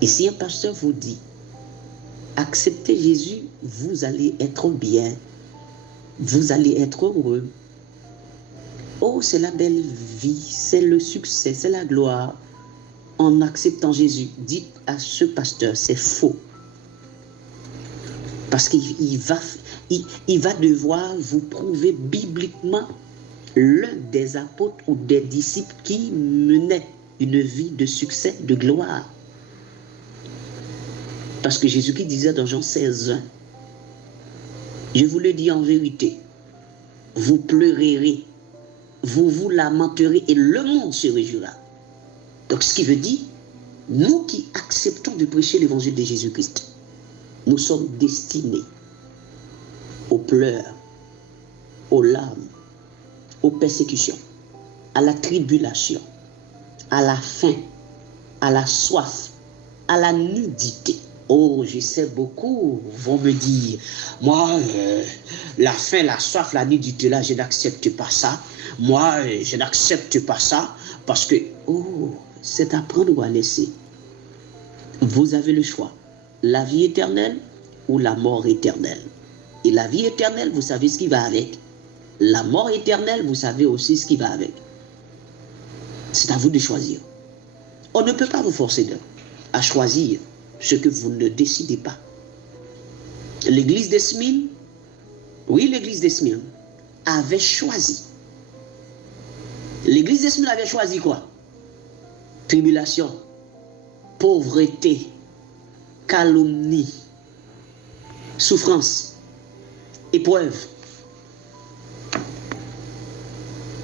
Et si un pasteur vous dit, acceptez Jésus, vous allez être bien, vous allez être heureux. Oh, c'est la belle vie, c'est le succès, c'est la gloire. En acceptant Jésus, dites à ce pasteur, c'est faux. Parce qu'il va devoir vous prouver bibliquement l'un des apôtres ou des disciples qui menait une vie de succès, de gloire. Parce que Jésus-Christ disait dans Jean 16, je vous le dis en vérité, vous pleurerez, vous vous lamenterez et le monde se réjouira. Donc ce qui veut dire, nous qui acceptons de prêcher l'évangile de Jésus-Christ, nous sommes destinés aux pleurs, aux larmes, aux persécutions, à la tribulation, à la faim, à la soif, à la nudité. Oh, je sais, beaucoup vont me dire, moi, la faim, la soif, la nudité, là, je n'accepte pas ça. Moi, je n'accepte pas ça parce que, oh, c'est à prendre ou à laisser. Vous avez le choix, la vie éternelle ou la mort éternelle. Et la vie éternelle, vous savez ce qui va avec. La mort éternelle, vous savez aussi ce qui va avec. C'est à vous de choisir. On ne peut pas vous forcer à choisir ce que vous ne décidez pas. L'église de Smyrne, oui, l'église de Smyrne avait choisi. L'église de Smyrne avait choisi quoi? Tribulation, pauvreté, calomnie, souffrance, épreuve,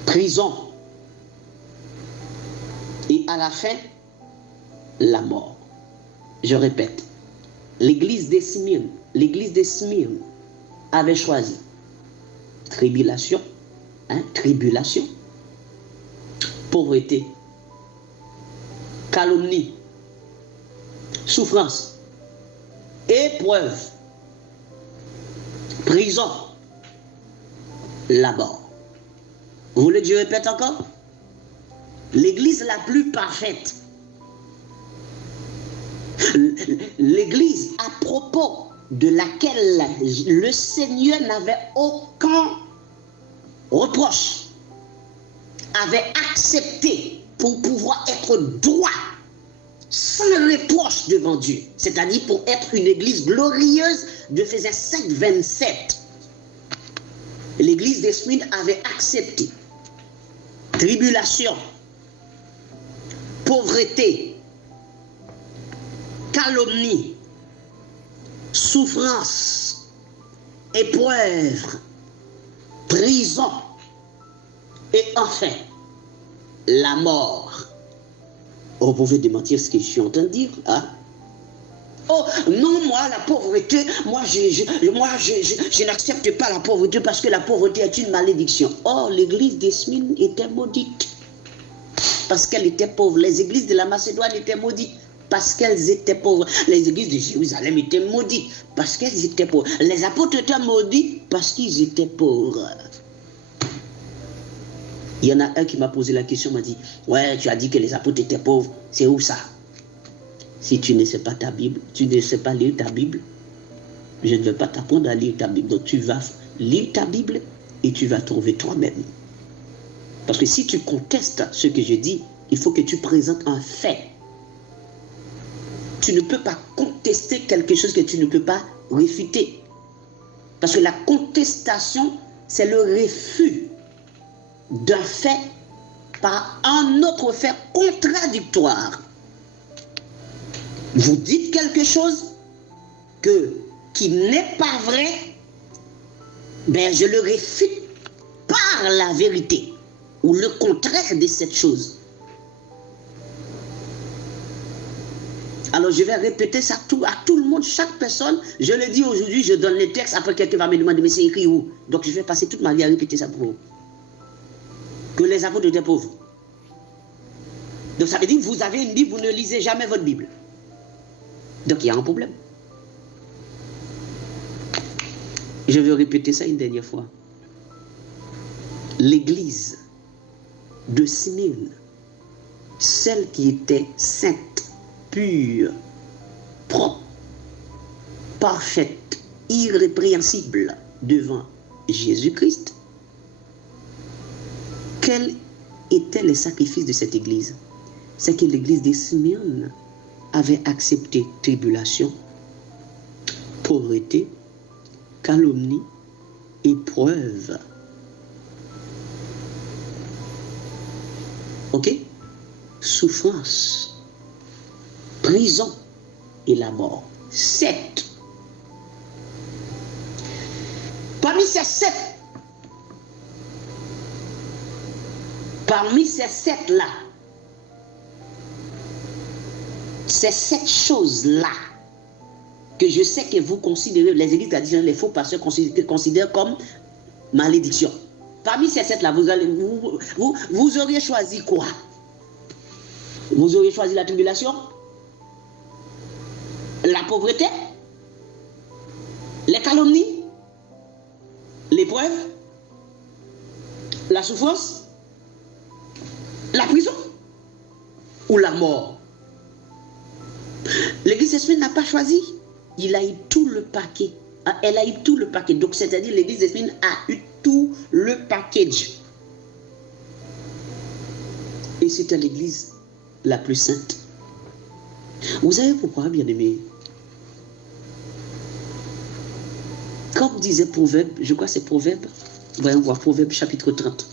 prison et à la fin, la mort. Je répète, l'église de Smyrne avait choisi tribulation, tribulation, pauvreté, calomnie, souffrance, épreuve, prison, la mort. Vous voulez que je répète encore? L'église la plus parfaite, l'église à propos de laquelle le Seigneur n'avait aucun reproche, avait accepté pour pouvoir être droit, sans reproche devant Dieu, c'est-à-dire pour être une église glorieuse de Ephésiens 5, 27. L'église d'Esmyrne avait accepté tribulation, pauvreté, calomnie, souffrance, épreuve, prison et enfin la mort. Oh, vous pouvez démentir ce que je suis en train de dire, hein? Oh, non, moi, la pauvreté, moi, je n'accepte pas la pauvreté parce que la pauvreté est une malédiction. Oh, l'église d'Esmyrne était maudite parce qu'elle était pauvre. Les églises de la Macédoine étaient maudites parce qu'elles étaient pauvres. Les églises de Jérusalem étaient maudites parce qu'elles étaient pauvres. Les apôtres étaient maudits parce qu'ils étaient pauvres. Il y en a un qui m'a posé la question, m'a dit, ouais, tu as dit que les apôtres étaient pauvres, c'est où ça? Si tu ne sais pas ta Bible, tu ne sais pas lire ta Bible, je ne vais pas t'apprendre à lire ta Bible. Donc tu vas lire ta Bible et tu vas trouver toi-même. Parce que si tu contestes ce que je dis, il faut que tu présentes un fait. Tu ne peux pas contester quelque chose que tu ne peux pas réfuter. Parce que la contestation, c'est le refus d'un fait par un autre fait contradictoire. Vous dites quelque chose qui n'est pas vrai, ben je le réfute par la vérité ou le contraire de cette chose. Alors je vais répéter ça à tout le monde, chaque personne. Je le dis aujourd'hui, je donne les textes, après quelqu'un va me demander mais c'est écrit où? Donc je vais passer toute ma vie à répéter ça pour vous. Que les apôtres étaient pauvres. Donc ça veut dire que vous avez une Bible, vous ne lisez jamais votre Bible. Donc il y a un problème. Je vais répéter ça une dernière fois. L'église de Smyrne, celle qui était sainte, pure, parfaite, irrépréhensible devant Jésus-Christ, quels étaient les sacrifices de cette église? C'est que l'église de Smyrne avait accepté tribulation, pauvreté, calomnie, épreuve. Ok? Souffrance, prison et la mort. 7. Parmi ces 7 là, ces 7 choses-là, que je sais que vous considérez, les églises traditionnelles, les faux pasteurs considèrent comme malédiction. Parmi ces 7 là, vous auriez choisi quoi? Vous auriez choisi la tribulation, la pauvreté, les calomnies, l'épreuve, la souffrance, la prison ou la mort? L'église de Smyrne n'a pas choisi. Il a eu tout le paquet. Elle a eu tout le paquet. Donc, c'est-à-dire l'église de Smyrne a eu tout le package. Et c'était l'église la plus sainte. Vous savez pourquoi, bien-aimés? Comme disait Proverbe, je crois que c'est Proverbe. Voyons voir, Proverbe chapitre 30.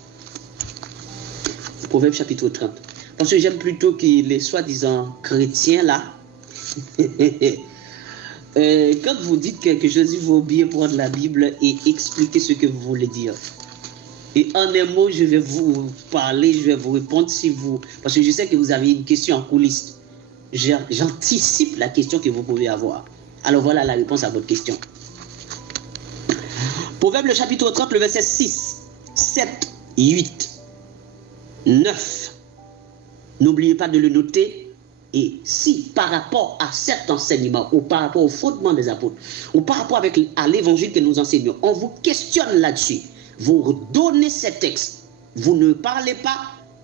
Proverbe chapitre 30. Parce que j'aime plutôt que les soi-disant chrétiens là, quand vous dites quelque chose, il faut bien prendre la Bible et expliquer ce que vous voulez dire. Et en un mot, je vais vous parler, je vais vous répondre si vous... Parce que je sais que vous avez une question en coulisses. J'anticipe la question que vous pouvez avoir. Alors voilà la réponse à votre question. Proverbe le chapitre 30, le verset 6, 7, 8, 9. N'oubliez pas de le noter. Et si par rapport à cet enseignement, ou par rapport au fondement des apôtres, ou par rapport à l'évangile que nous enseignons, on vous questionne là-dessus, vous donnez ces textes, vous ne parlez pas,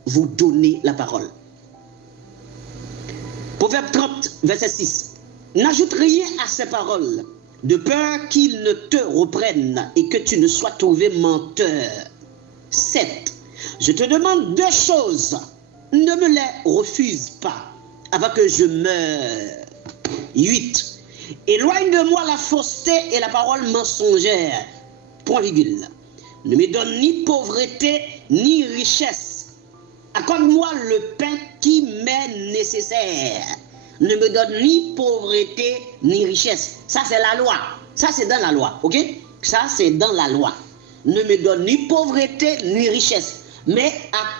vous donnez la parole. Proverbe 30, verset 6. N'ajoute rien à ces paroles, de peur qu'ils ne te reprennent et que tu ne sois trouvé menteur. 7. Je te demande 2 choses, ne me les refuse pas, avant que je meure. 8. Éloigne de moi la fausseté et la parole mensongère. Point virgule. Ne me donne ni pauvreté ni richesse. Accorde-moi le pain qui m'est nécessaire. Ne me donne ni pauvreté ni richesse. Ça c'est la loi. Ça c'est dans la loi. Ok? Ça c'est dans la loi. Ne me donne ni pauvreté ni richesse. Mais